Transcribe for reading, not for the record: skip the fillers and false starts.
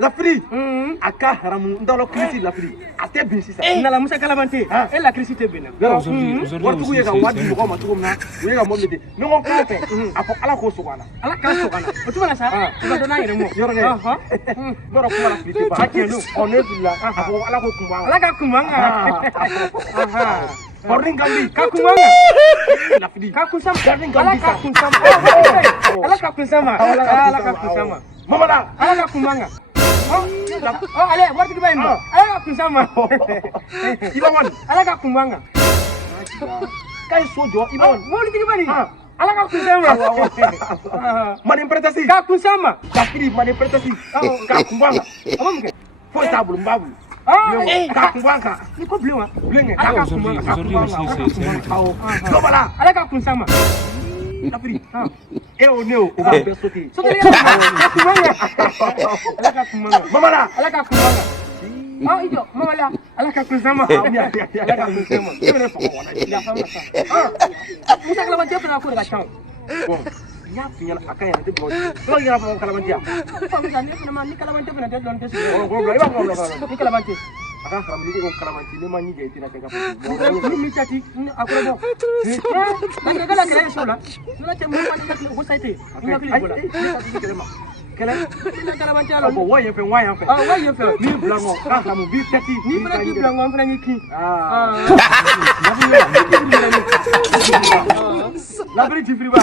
Lafili. Aka haramu ndalo krisi lafili. Ate bin sisa. Nala musa kalabante. Et la crise te bena. Watu yega wadi ko ma tuko na. Yega mo mede. No ko kote. Apo ala ko sokana. Ala ka sokana. Otumana sa? Ibadona yere mo. Yorge. Boro ko lafili te ba. Akelu. Onezula. Apo ala ko kumbanga. Ala ka kumbanga. Boring gambi. Ka kumbanga. Lafili. Ka kusam. Boring gambi. Ala ka kusam. Ala ka kusama. Ala ka kusama. Mama da. Ala ka kumbanga. Oh, ale, warti di bayam. Ala ka kusama. Ibawan. Ala ka kumbanga. Kai sojo Ibawan. Mo di bani. Ala ka kusama. Manimprestasi. Ka kusama. Lafili manimprestasi. Ka kumbanga. Apa mungkin? Foi tabulu mbabu. Ka kumbanga. Ni ko bleu ah. Blenge. Ala ka kumbanga. Lobala. Ala ka kusama. Lafili. Eu neo o ba besote. Sote ni ka kumbanga. Ala ka kumbanga. Mama da. Ala ka kumbanga. Oh, ijo, mama la. Ala ka kusama. Ala ka kusama. Ele fa wona. Ya fama sa. Musa kala bantu pernah aku dekat chang. Ya punya akaya nanti bos. Kalau ya fa kala bantia. Apa musa ni pernah ni kala bantu pernah dia lonte sih. Oh, goblok, iba goblok. Ni kala bantu. Akan haram ni ko kala banti ni ma ni je tina tenga fa. Ni mi chati aku dah. Nanti kala kala sola. Nula temu mani nak ko saite. Ni aku bola. Kele Ni kala bantu oh alo. wa ye fe wa ya fe. Ah, wa ye fe. Ni blanco, ka haram bi tati. Ni pernah di bilang orang pernah ngiki. La bri ti friba.